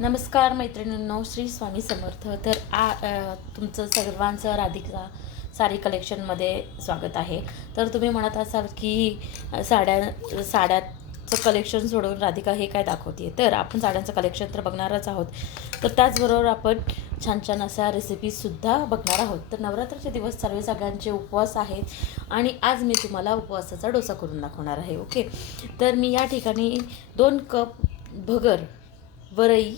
नमस्कार मैत्रिणींनो, श्री स्वामी समर्थ. तर तुमचं सर्वांचं राधिका साडी कलेक्शनमध्ये स्वागत आहे. तर तुम्ही म्हणत असाल की साड्याचं कलेक्शन सोडून राधिका हे काय दाखवते. तर आपण साड्यांचं कलेक्शन तर बघणारच आहोत. तर त्याचबरोबर आपण छान छान अशा रेसिपीजसुद्धा बघणार आहोत. तर नवरात्राचे दिवस सगळ्यांचे उपवास आहेत आणि आज मी तुम्हाला उपवासाचा डोसा करून दाखवणार आहे. ओके, तर मी या ठिकाणी 2 कप भगर वरई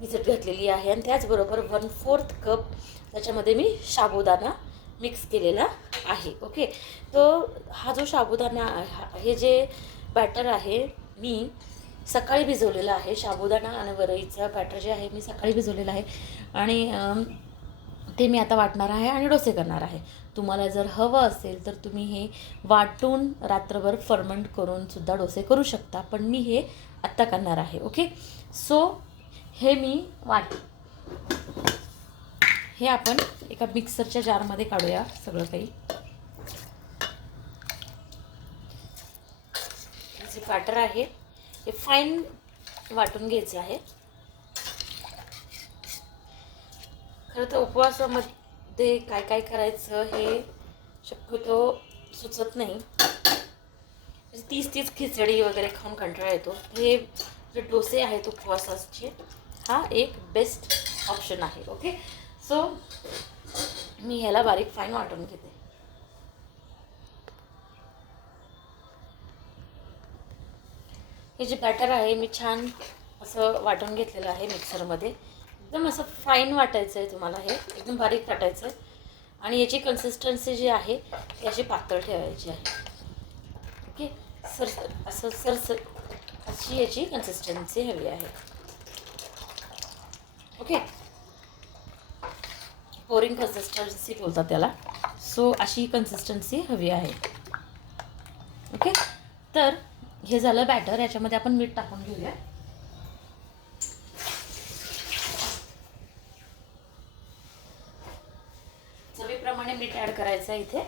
भिजत घातलेली आहे आणि त्याचबरोबर 1/4 कप त्याच्यामध्ये मी साबुदाणा मिक्स केलेला आहे. ओके, तो हा जो साबुदाणा हे जे बॅटर आहे मी सकाळी भिजवलेलं आहे. साबुदाणा आणि वरईचं बॅटर जे आहे मी सकाळी भिजवलेलं आहे आणि ते मी आता वाटणार आहे आणि डोसे करणार आहे. तुम्हाला जर हवं असेल तर तुम्ही हे वाटून रात्रभर फर्मंट करून सुद्धा डोसे करू शकता, पण मी हे आत्ता करणार आहे. ओके, सो हे मी हे आपण एका मिक्सरच्या जारमध्ये काढूया सगळं काही. जे बॅटर आहे हे फाईन वाटून घ्यायचं आहे. खरं तर उपवासामध्ये काय काय करायचं हे शक्यतो सुचत नाही. 30 खिचडी वगैरे खाऊन कंटाळा येतो. हे जे डोसे आहेत उपवासाचे हा एक बेस्ट ऑप्शन आहे. ओके, सो मी ह्याला बारीक फाईन वाटून घेते. हे जे बॅटर आहे मी छान असं वाटून घेतलेलं आहे मिक्सरमध्ये. एकदम असं फाईन वाटायचं आहे तुम्हाला, हे एकदम बारीक वाटायचं आहे आणि याची कन्सिस्टन्सी जी आहे ती अशी पातळ ठेवायची आहे. ओके, अशी याची कन्सिस्टन्सी हवी आहे. ओके, पोरिंग कन्सिस्टन्सी बोलतात त्याला. सो अशी कन्सिस्टन्सी हवी आहे. ओके, तर हे झालं बॅटर. याच्यामध्ये आपण मीठ टाकून घेऊया. चवीप्रमाणे मीठ ॲड करायचं आहे इथे.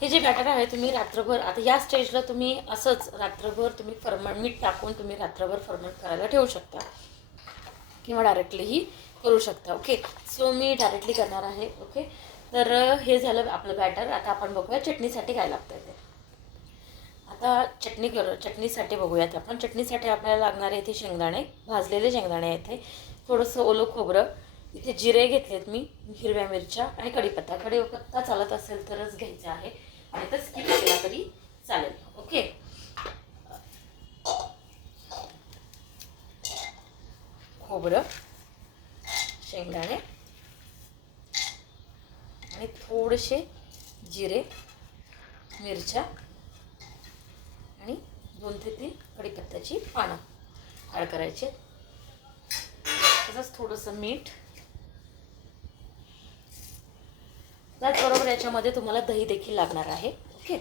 हे जे बॅटर आहे तुम्ही रात्रभर, आता या स्टेजला तुम्ही असंच रात्रभर तुम्ही मीठ टाकून तुम्ही रात्रभर फर्मंट करायला ठेवू शकता किंवा डायरेक्टलीही करू शकता. ओके, सो मी डायरेक्टली करणार आहे. ओके, तर हे झालं आपलं बॅटर. आता आपण बघूया चटणीसाठी काय लागतं ते. आता चटणीसाठी बघूयात आपण. चटणीसाठी आपल्याला लागणार आहे इथे शेंगदाणे, भाजलेले शेंगदाणे आहेत. इथे थोडंसं ओलं खोबरं, इथे जिरे घेतलेत मी, हिरव्या मिरच्या आणि कढीपत्ता चालत असेल तरच घ्यायचा आहे आणि तर स्किप केला तरी चालेल. ओके, खोबरं, शेंगदाणे आणि थोडेसे जिरे, मिरच्या आणि 2 ते 3 कढीपत्त्याची पानं ॲड करायचे. तसंच थोडंसं मीठ. त्याचबरोबर याच्यामध्ये तुम्हाला दही देखील लागणार आहे. ओके,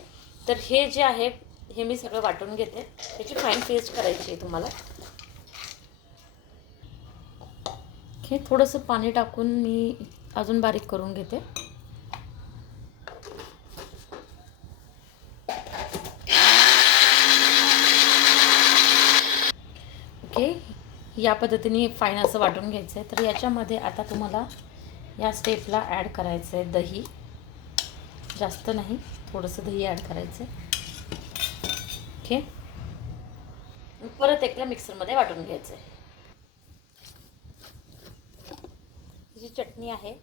तर हे जे आहे हे मी सगळं वाटून घेते. त्याची फाईन पेस्ट करायची आहे तुम्हाला. हे थोडंसं पाणी टाकून मी अजून बारीक करून घेते. ओके, या पद्धतीने फाईन असं वाटून घ्यायचं आहे. तर याच्यामध्ये आता तुम्हाला या स्टेपला ॲड करायचं आहे दही. जास्त नाही, थोडंसं दही ॲड करायचं आहे. ओके, परत एकदा मिक्सरमध्ये वाटून घ्यायचं आहे. जी चटणी आहे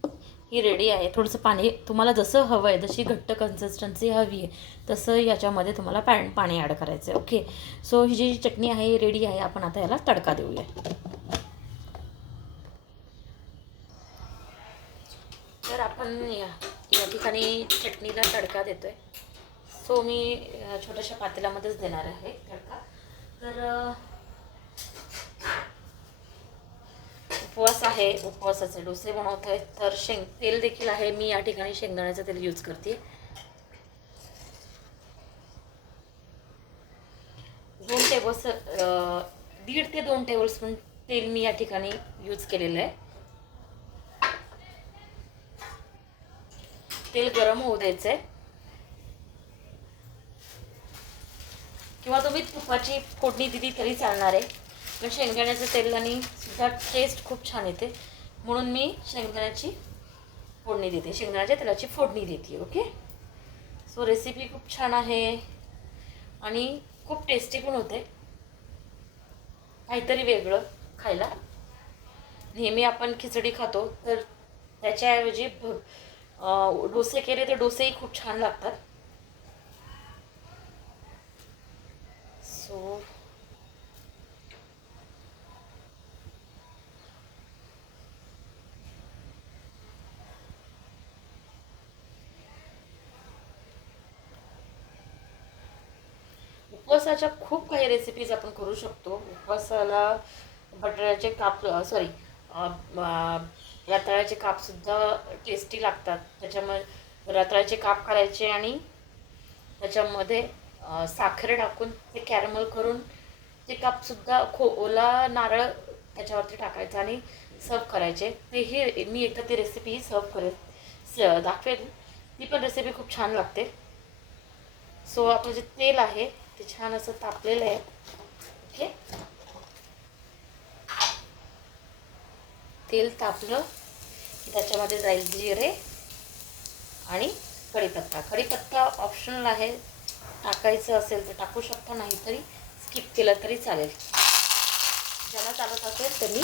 ही रेडी आहे. थोडंसं पाणी तुम्हाला जसं हवं आहे, जशी घट्ट कन्सिस्टन्सी हवी आहे तसं याच्यामध्ये तुम्हाला पाणी ॲड करायचं आहे. ओके, सो ही जी चटणी आहे रेडी आहे. आपण आता याला तडका देऊया. तर आपण या ठिकाणी चटणीला तडका देतो आहे. सो मी छोट्याशा पातेल्यामध्येच देणार आहे तडका. तर उपवास आहे, उपवासाचे डोसे बनवतोय. तर तेल देखील आहे. मी या ठिकाणी शेंगदाण्याचं तेल यूज करते. 1.5 ते 2 टेबलस्पून तेल मी या ठिकाणी यूज केलेलं आहे. तेल गरम होऊ द्यायचं आहे, किंवा तुम्ही तुपाची फोडणी दिली तरी चालणार आहे. पण शेंगदाण्याचं तेलाने सुद्धा टेस्ट खूप छान येते, म्हणून मी शेंगदाण्याची फोडणी देते, शेंगदाण्याच्या तेलाची फोडणी देते. ओके. सो रेसिपी खूप छान आहे आणि खूप टेस्टी पण होते. काहीतरी वेगळं खायला. नेहमी आपण खिचडी खातो, तर त्याच्याऐवजी डोसे केले तर डोसेही खूप छान लागतात. सो उपवासाच्या खूप काही रेसिपीज आपण करू शकतो. उपवासाला बटाट्याचे काप रताळ्याचे कापसुद्धा टेस्टी लागतात. त्याच्यामध्ये रताळ्याचे काप करायचे आणि त्याच्यामध्ये साखर टाकून ते कॅरमल करून ते कापसुद्धा ओला नारळ त्याच्यावरती टाकायचं आणि सर्व करायचे. तेही मी एकदा ती रेसिपी दाखवेल. ती पण रेसिपी खूप छान लागते. सो आपलं जे तेल आहे ते छान असं तापलेलं आहे. ओके. तेल तापलं की त्याच्यामध्ये जाईल जिरे आणि कढीपत्ता. कढीपत्ता ऑप्शनल आहे, टाकायचं असेल तर टाकू शकता, नाहीतरी स्किप केलं तरी चालेल. ज्याला चालत असेल त्यांनी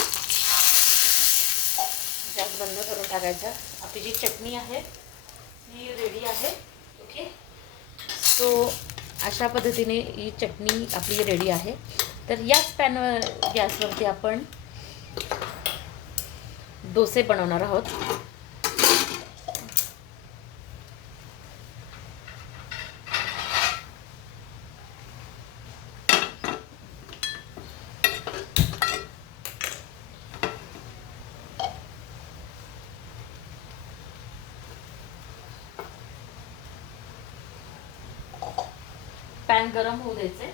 गॅस बंद करून टाकायचा. आपली जी चटणी आहे ती रेडी आहे. ओके. सो अशा पद्धतीने ही चटणी आपली रेडी आहे. तर याच गॅसवरती आपण डोसे बनवणार आहोत. पॅन गरम होऊ द्यायचे.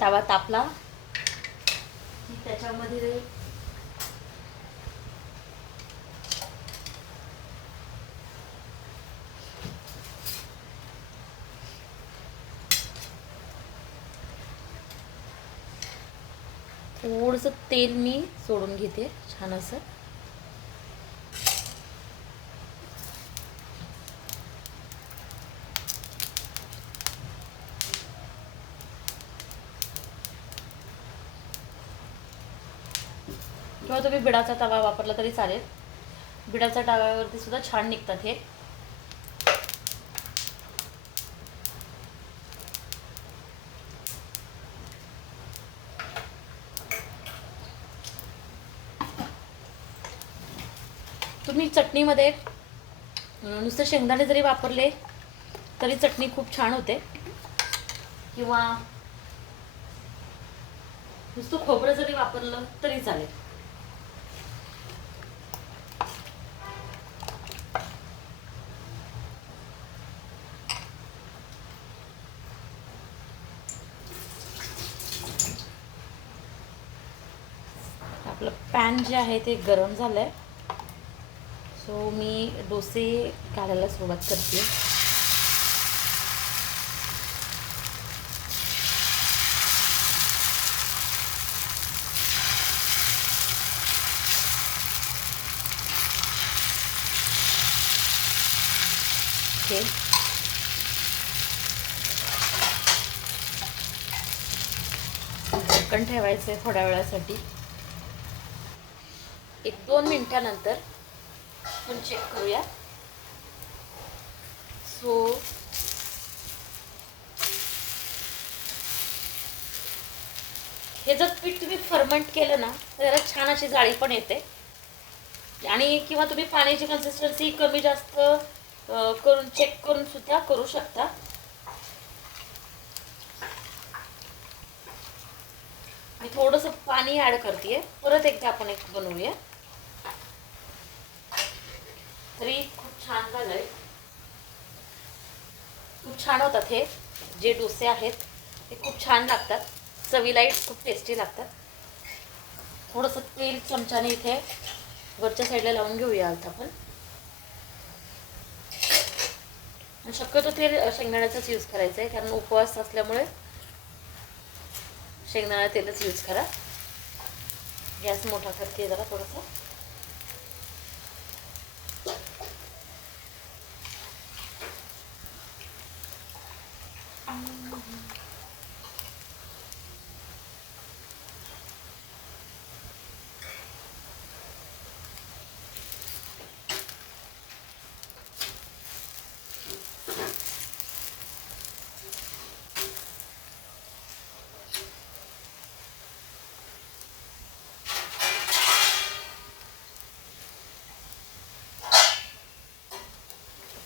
तवा तापला की त्याच्यामध्ये थोडंसं तेल मी सोडून घेते छान असं. किंवा तुम्ही बिडाचा तवा वापरला तरी चालेल. बिडाच्या तव्यावरती सुद्धा छान निघतात हे. तुम्ही चटणीमध्ये नुसतं शेंगदाणे जरी वापरले तरी चटणी खूप छान होते, किंवा नुसतं खोबरं जरी वापरलं तरी चालेल. आपलं पॅन जे आहे ते गरम झालं आहे. सो मी डोसे घालायला सुरुवात करते. ओके. झाकण ठेवायचं आहे थोड्या वेळासाठी. 1-2 मिनिटानंतर आपण चेक करूया. सो हे जर पीठ तुम्ही फर्मेंट केलं ना तर त्याला छान अशी जाळी पण येते. आणि किंवा तुम्ही पाण्याची कन्सिस्टन्सी कमी जास्त करून चेक करून सुद्धा करू शकता. मी थोडंसं पाणी ॲड करते. परत एकदा आपण एक बनवूया. तरी खूप छान झालंय. खूप छान होतात हे जे डोसे आहेत ते खूप छान लागतात. चवीलाही खूप टेस्टी लागतात. थोडंसं तेल चमच्याने इथे वरच्या साईडला लावून घेऊया आता आपण. शक्यतो तेल शेंगदाण्याचंच यूज करायचं आहे कारण उपवास असल्यामुळे शेंगदाणा तेलच यूज करा. गॅस मोठा करते जरा थोडंसं.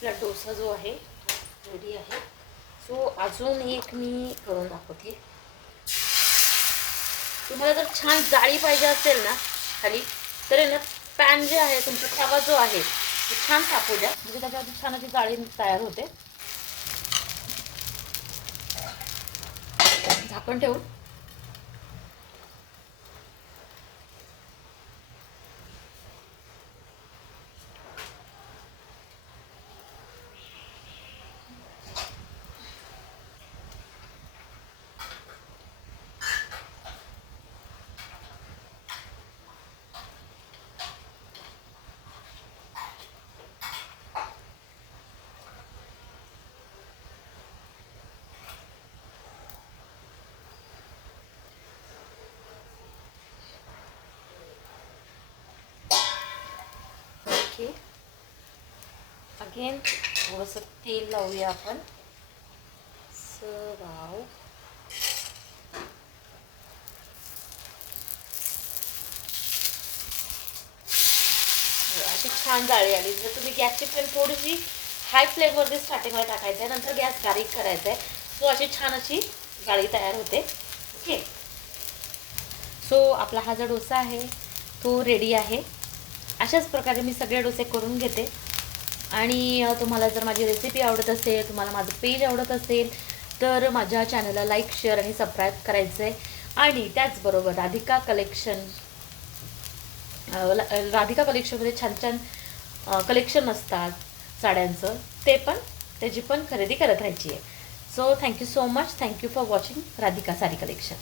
आपला डोसा जो आहे रेडी आहे. सो अजून एक मी करून दाखवते. तुम्हाला जर छान जाळी पाहिजे असेल ना खाली तर आहे ना पॅन जे आहे तुमचा तवा जो आहे तो छान तापू द्या. म्हणजे त्याच्यावरती छान अशी जाळी तयार होते. झाकण ठेवून अगेन थोडंसं तेल लावूया आपण. वाव अशी छान जाळी आली. जर तुम्ही गॅसची फ्लेम थोडीशी हाय फ्लेमवरती स्टार्टिंगला टाकायचं आहे, नंतर गॅस बारीक करायचा आहे. सो अशी छान अशी जाळी तयार होते. ओके. सो आपला हा जो डोसा आहे तो रेडी आहे. अशाच प्रकारे मी सगळे डोसे करून घेते. आणि तुम्हाला जर माझी रेसिपी आवडत असेल, तुम्हाला माझं पेज आवडत असेल तर माझ्या चॅनलला लाईक, शेअर आणि सबस्क्राईब करायचं आहे. आणि त्याचबरोबर राधिका कलेक्शनमध्ये छान छान कलेक्शन असतात साड्यांचं, त्याची पण खरेदी करत राहायची आहे. So thank you so much. Thank you for watching Radhika sari collection.